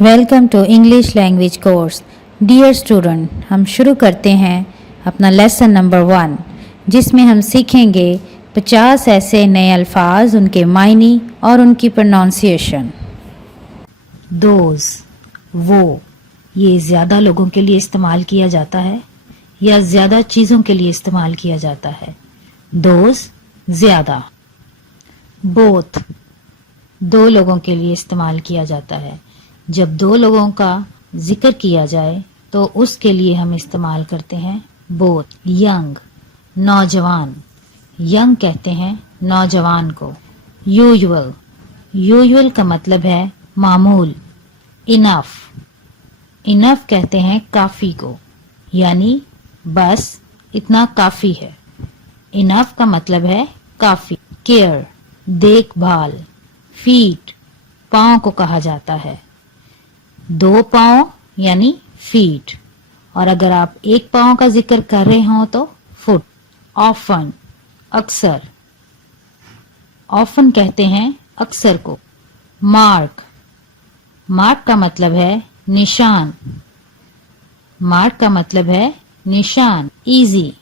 Welcome to English language course. Dear student, हम शुरू करते हैं अपना लेसन नंबर 1, जिसमें हम सीखेंगे 50 ऐसे नए अल्फाज, उनके मायने और उनकी प्रोनाउंसिएशन। दोज, वो, ये ज़्यादा लोगों के लिए इस्तेमाल किया जाता है या ज़्यादा चीज़ों के लिए इस्तेमाल किया जाता है। दोज, ज़्यादा। बोथ, दो लोगों के लिए इस्तेमाल किया जाता है। जब दो लोगों का जिक्र किया जाए तो उसके लिए हम इस्तेमाल करते हैं बोथ। यंग, नौजवान, यंग कहते हैं नौजवान को। यूजुअल, यूजुअल का मतलब है मामूल। इनफ, इनफ कहते हैं काफी को, यानी बस इतना काफी है। इनफ का मतलब है काफी। केयर, देखभाल। फीट, पाँव को कहा जाता है। दो पाँव यानी फीट, और अगर आप एक पाँव का जिक्र कर रहे हो तो फुट। ऑफन, अक्सर, ऑफन कहते हैं अक्सर को। मार्क, मार्क का मतलब है निशान। मार्क का मतलब है निशान। इजी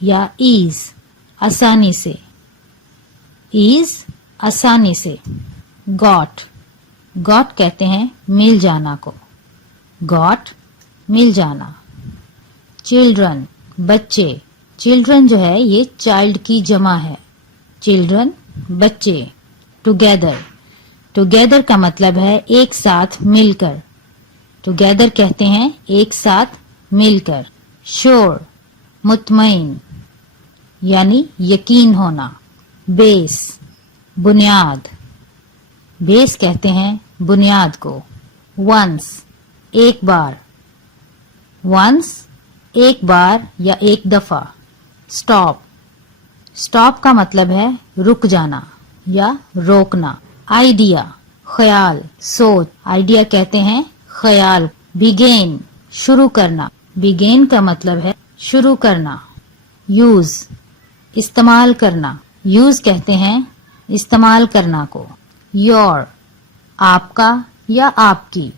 या ईज, आसानी से। ईज, आसानी से। गॉट, गॉट कहते हैं मिल जाना को। गॉट, मिल जाना। चिल्ड्रन, बच्चे। चिल्ड्रन जो है ये चाइल्ड की जमा है। चिल्ड्रन, बच्चे। टुगेदर, टुगेदर का मतलब है एक साथ मिलकर। टुगेदर कहते हैं एक साथ मिलकर। श्योर, मुतमईन, यानी यकीन होना। बेस, बुनियाद। बेस कहते हैं बुनियाद को। वंस, एक बार। वंस, एक बार या एक दफा। स्टॉप, स्टॉप का मतलब है रुक जाना या रोकना। आइडिया, ख्याल, सोच। आइडिया कहते हैं ख्याल। बिगेन, शुरू करना। बिगेन का मतलब है शुरू करना। यूज, इस्तेमाल करना। यूज कहते हैं इस्तेमाल करना को। योर, आपका या आपकी।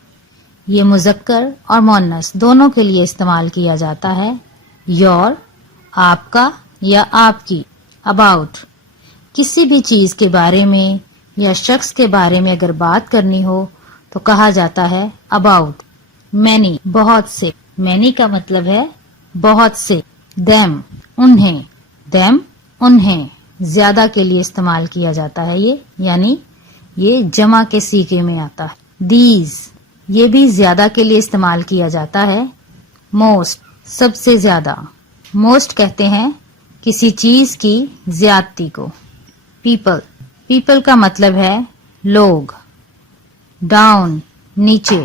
ये मुज़क्कर और मुअन्नस दोनों के लिए इस्तेमाल किया जाता है। योर, आपका या आपकी। अबाउट, किसी भी चीज के बारे में या शख्स के बारे में अगर बात करनी हो तो कहा जाता है अबाउट। मैनी, बहुत से। मैनी का मतलब है बहुत से। देम, उन्हें। देम, उन्हें, ज्यादा के लिए इस्तेमाल किया जाता है ये, यानी ये जमा के सीगे में आता है। दीज, ये भी ज्यादा के लिए इस्तेमाल किया जाता है। मोस्ट, सबसे ज्यादा। मोस्ट कहते हैं किसी चीज की ज्यादती को। पीपल, पीपल का मतलब है लोग। डाउन, नीचे।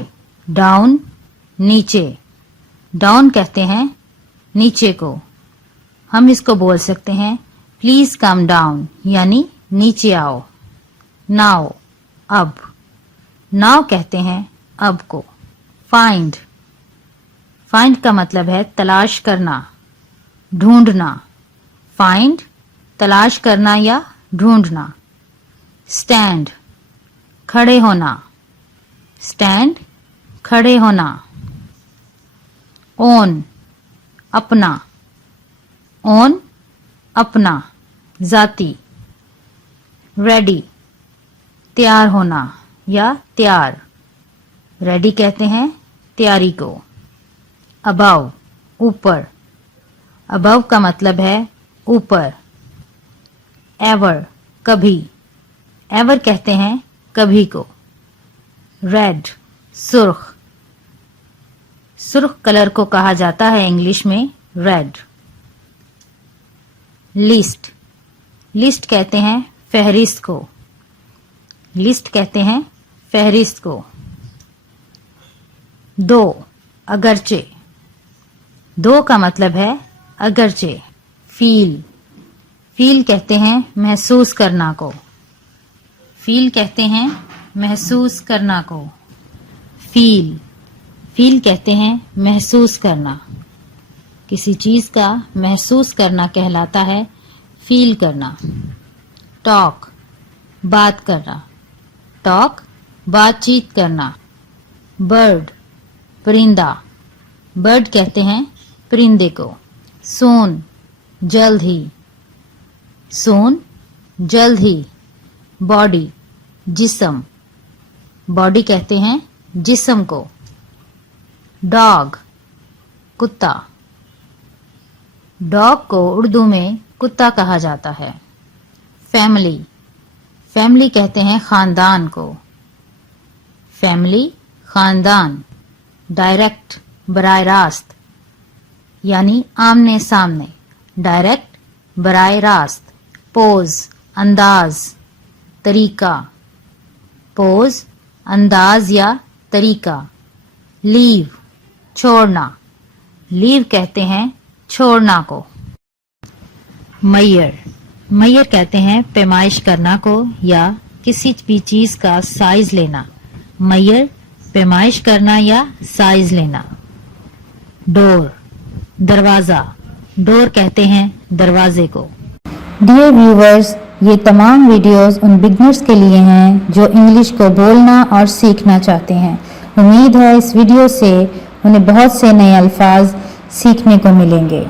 डाउन, नीचे। डाउन कहते हैं नीचे को। हम इसको बोल सकते हैं प्लीज कम डाउन, यानी नीचे आओ। नाउ, अब। नाउ कहते हैं अब को। फाइंड, फाइंड का मतलब है तलाश करना, ढूंढना। फाइंड, तलाश करना या ढूंढना। स्टैंड, खड़े होना। स्टैंड, खड़े होना। ओन, अपना। ओन, अपना, जाती। रेडी, तैयार होना या तैयार। रेडी कहते हैं तैयारी को। अबव, ऊपर। अबव का मतलब है ऊपर। एवर, कभी। एवर कहते हैं कभी को। रेड, सुर्ख। सुर्ख कलर को कहा जाता है इंग्लिश में रेड। लिस्ट, लिस्ट कहते हैं फहरिस्त को। लिस्ट कहते हैं फहरिस्त को। दो, अगरचे। दो का मतलब है अगरचे। फील, फील कहते हैं महसूस करना को। फील कहते हैं महसूस करना को। फील, फील कहते हैं महसूस करना। किसी चीज का महसूस करना कहलाता है फील करना। टॉक, बात करना। टॉक, बातचीत करना। बर्ड परिंदा, बर्ड कहते हैं परिंदे को। soon जल्द ही, soon जल्द ही। बॉडी जिस्म, बॉडी कहते हैं जिस्म को। डॉग कुत्ता, डॉग को उर्दू में कुत्ता कहा जाता है। फैमिली, फैमिली कहते हैं खानदान को। फैमिली खानदान। डायरेक्ट बराह रास्त, यानी आमने सामने। डायरेक्ट बराह रास्त। पोज अंदाज, तरीका। पोज अंदाज या तरीका। लीव छोड़ना, लीव कहते हैं छोड़ना को। मैयर, मैयर कहते हैं पैमाइश करना को या किसी भी चीज का साइज लेना। मैयर पैमाइश करना या साइज लेना। डोर दरवाजा, डोर कहते हैं दरवाजे को। डियर व्यूवर्स, ये तमाम वीडियोस उन बिगनर्स के लिए हैं जो इंग्लिश को बोलना और सीखना चाहते हैं। उम्मीद है इस वीडियो से उन्हें बहुत से नए अल्फाज सीखने को मिलेंगे।